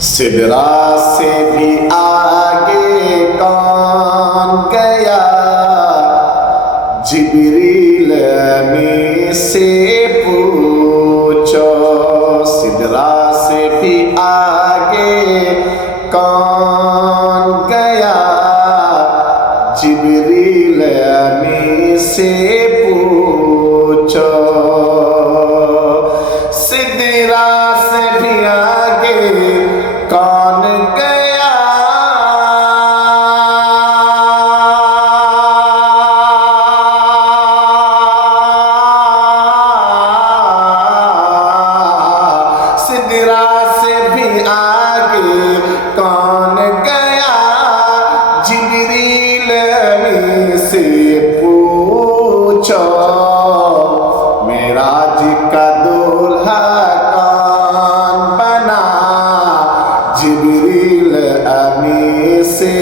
सिदरा से भी आगे कौन गया, जिब्रील अमीन से पूछो। सिदरा से भी आगे कौन गया, जिब्रील अमीन से पूछो। सिदरा से भी आगे कौन गया, सिदरा से भी आगे कौन गया, जिब्रील अमीन से पूछो। मेराज का दूल्हा कौन बना, जिब्रील अमीन से